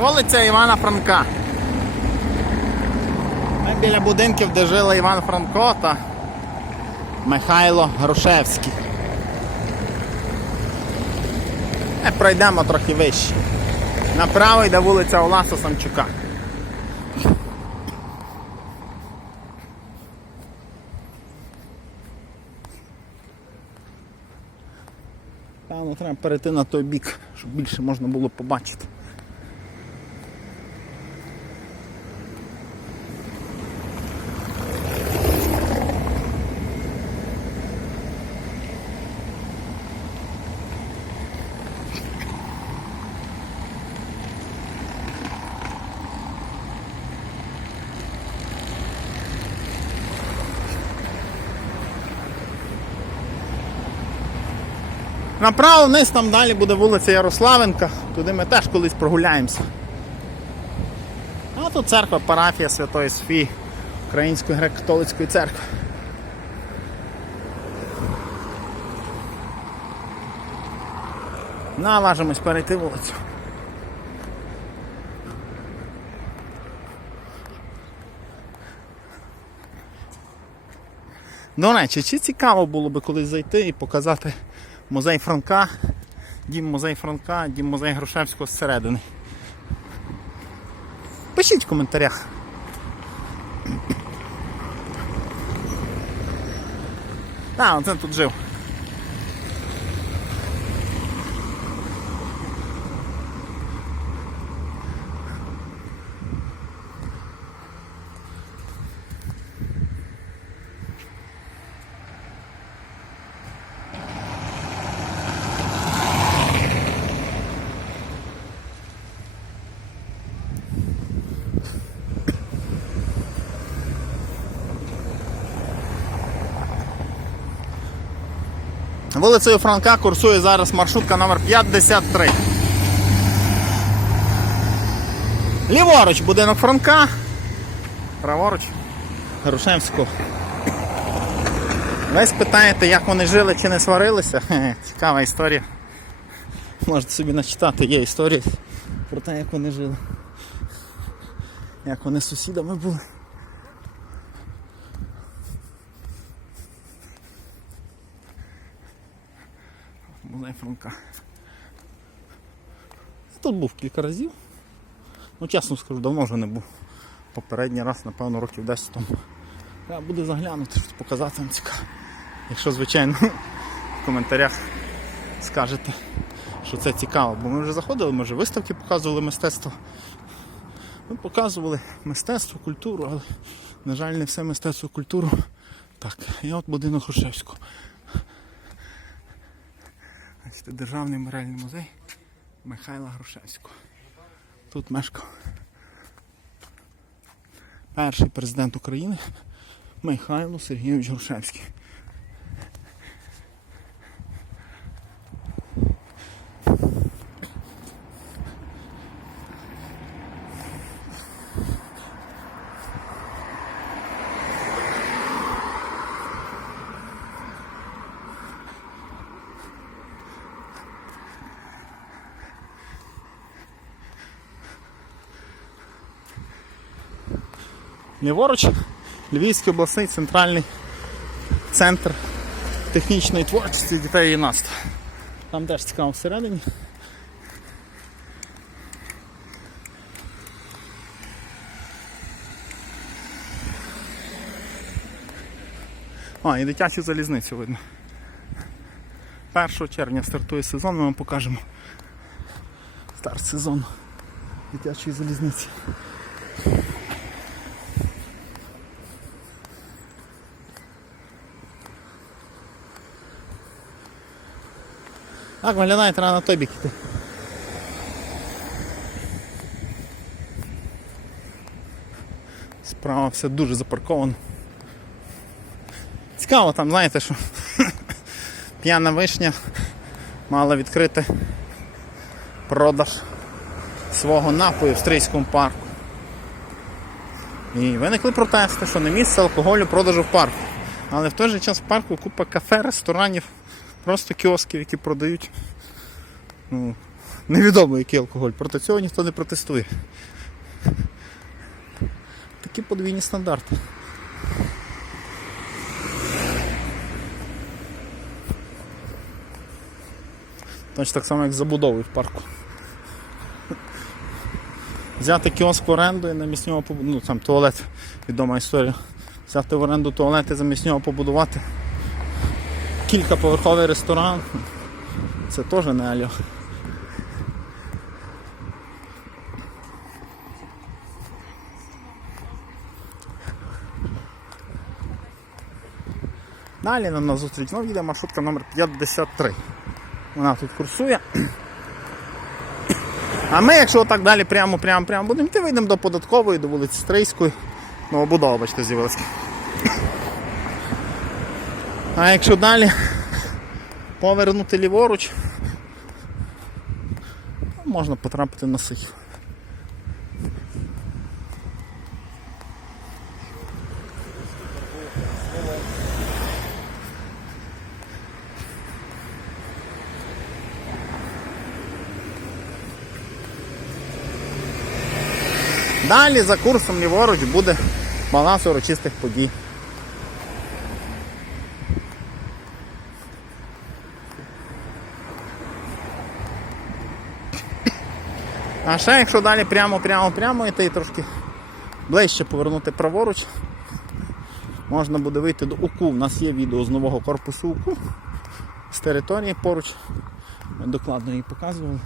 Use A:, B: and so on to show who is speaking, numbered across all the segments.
A: Вулиця Івана Франка. Ми біля будинків, де жили Іван Франко та Михайло Грушевський. Е, пройдемо трохи вище. Направо йде вулиця Оласа Самчука. Певно, треба перейти на той бік, щоб більше можна було побачити. Направо вниз там далі буде вулиця Ярославенка, туди ми теж колись прогуляємося. А тут церква, парафія Святої Софії, Української греко-католицької церкви. Наважимось перейти вулицю. До речі, чи цікаво було би колись зайти і показати музей Франка, дім музей Франка, дім музей Грушевського зсередини. Пишіть в коментарях. Так, це тут жив. Вулицею Франка курсує зараз маршрутка номер 53. Ліворуч будинок Франка. Праворуч Грушевського. Ви спитаєте, як вони жили чи не сварилися? Цікава історія. Можете собі начитати, є історії про те, як вони жили. Як вони з сусідами були. Музей Франка. Тут був кілька разів. Ну, чесно скажу, давно вже не був. Попередній раз, напевно, років 10 тому. Треба буде заглянути, показати вам цікаво. Якщо, звичайно, в коментарях скажете, що це цікаво. Бо ми вже заходили, ми вже виставки показували мистецтво. Ми показували мистецтво, культуру, але, на жаль, не все мистецтво, культуру. Так, і от будинок Грушевського. Бачите, Державний меморіальний музей Михайла Грушевського. Тут мешкав перший президент України Михайло Сергійович Грушевський. Ліворуч Львівський обласний центральний центр технічної творчості дітей і юнацтва. Там теж цікаво всередині. А, і дитячу залізницю видно. 1 червня стартує сезон, ми вам покажемо старт сезону дитячої залізниці. Так, виглядає, треба на той бік іти. Справа все дуже запарковано. Цікаво там, знаєте, що п'яна вишня мала відкрити продаж свого напою в Стрийському парку. І виникли протести, що не місце алкоголю продажу в парку. Але в той же час в парку купа кафе, ресторанів, просто кіосків, які продають ну, невідомо який алкоголь. Проти цього ніхто не протестує. Такі подвійні стандарти. Точно так само, як з забудовою в парку. Взяти кіоск в оренду і замість нього ну, там туалет, відома історія. Взяти в оренду туалет і замість нього побудувати кількаповерховий ресторан. Це теж не альо. Далі нам на зустріч знову їде маршрутка номер 53. Вона тут курсує. А ми, якщо отак далі прямо, прямо, прямо будемо йти, вийдемо до податкової, до вулиці Стрийської. Ну, Новобудова, бачите, з'явилася. А якщо далі повернути ліворуч, можна потрапити на сих. Далі за курсом ліворуч буде баланс урочистих подій. А ще якщо далі прямо, прямо, прямо йти трошки ближче повернути праворуч, можна буде вийти до УКУ. У нас є відео з нового корпусу УКУ з території поруч. Докладно її показували.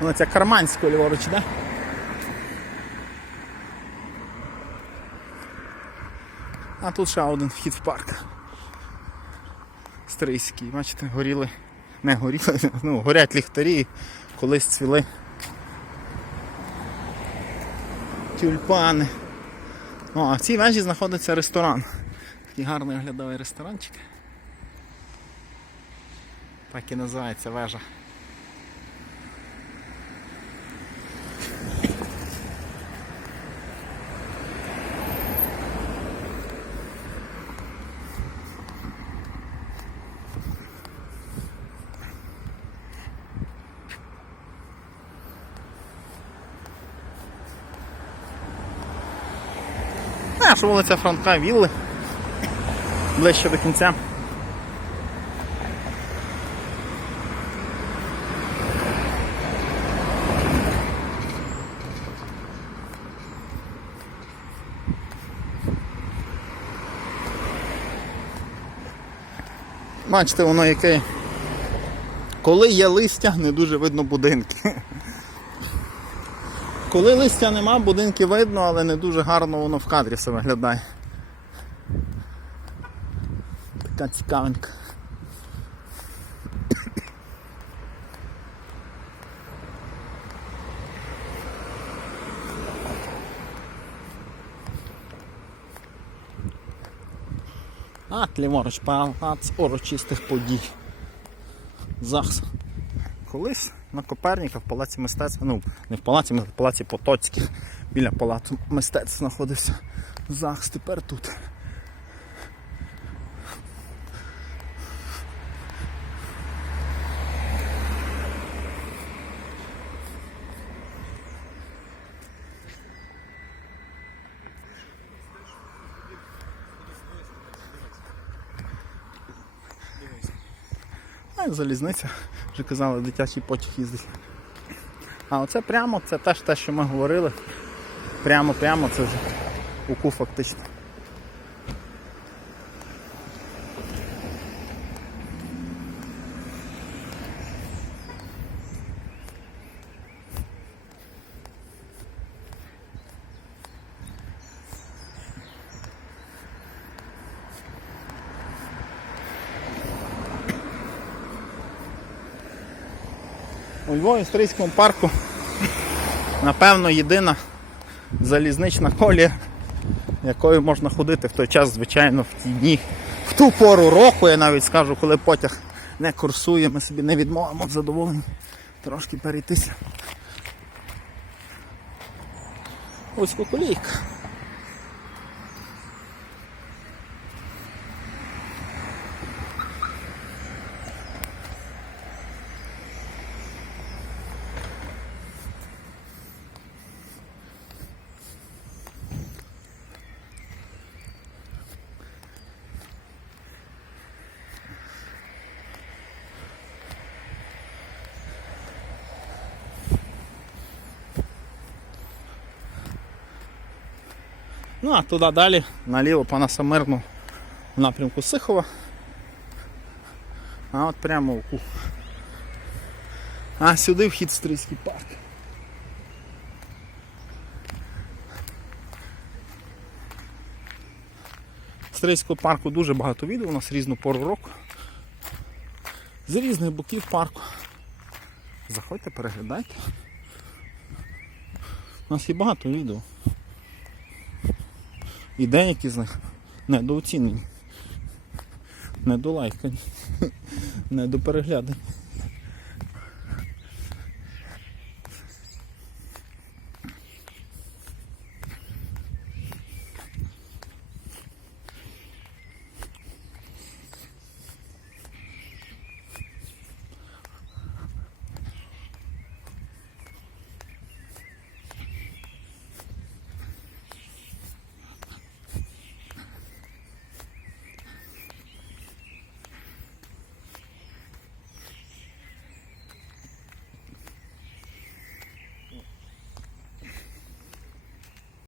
A: Вона ця карманська ліворуч, да? А тут ще один вхід в парк. Стрийський, бачите, горіли. Не горіли, ну, горять ліхтарі, колись цвіли. Тюльпани. О, а в цій вежі знаходиться ресторан. Такий гарний оглядовий ресторанчик. Так і називається вежа. Наша вулиця Франка Вілли. Ближче до кінця. Бачите, воно яке. Коли є листя, не дуже видно будинки. Коли листя нема, будинки видно, але не дуже гарно воно в кадрі все виглядає. Така цікавинка. А, ліворуч, палац урочистих подій. ЗАГС. Колись на Коперніка в палаці мистецтва, ну не в палаці, а в палаці Потоцьких, біля палацу мистецтв знаходився Захс тепер тут. А залізниця, вже казали, дитячий потяг їздить. А оце прямо, це теж те, що ми говорили. Прямо-прямо це вже УКУ фактично. У Львові історичному парку, напевно, єдина залізнична колія, якою можна ходити в той час, звичайно, в ті дні, в ту пору року, я навіть скажу, коли потяг не курсує, ми собі не відмовимо задоволені трошки перейтися. Ось куколійка. Ну а туди далі, наліво по Насамирну в напрямку Сихова. А от прямо в ку. А сюди вхід в Стрийський парк. Стрийського парку дуже багато відео, у нас різну пору року. З різних боків парку. Заходьте, переглядайте. У нас є багато відео. І деякі з них недооцінені, недолайкані, недопереглядані.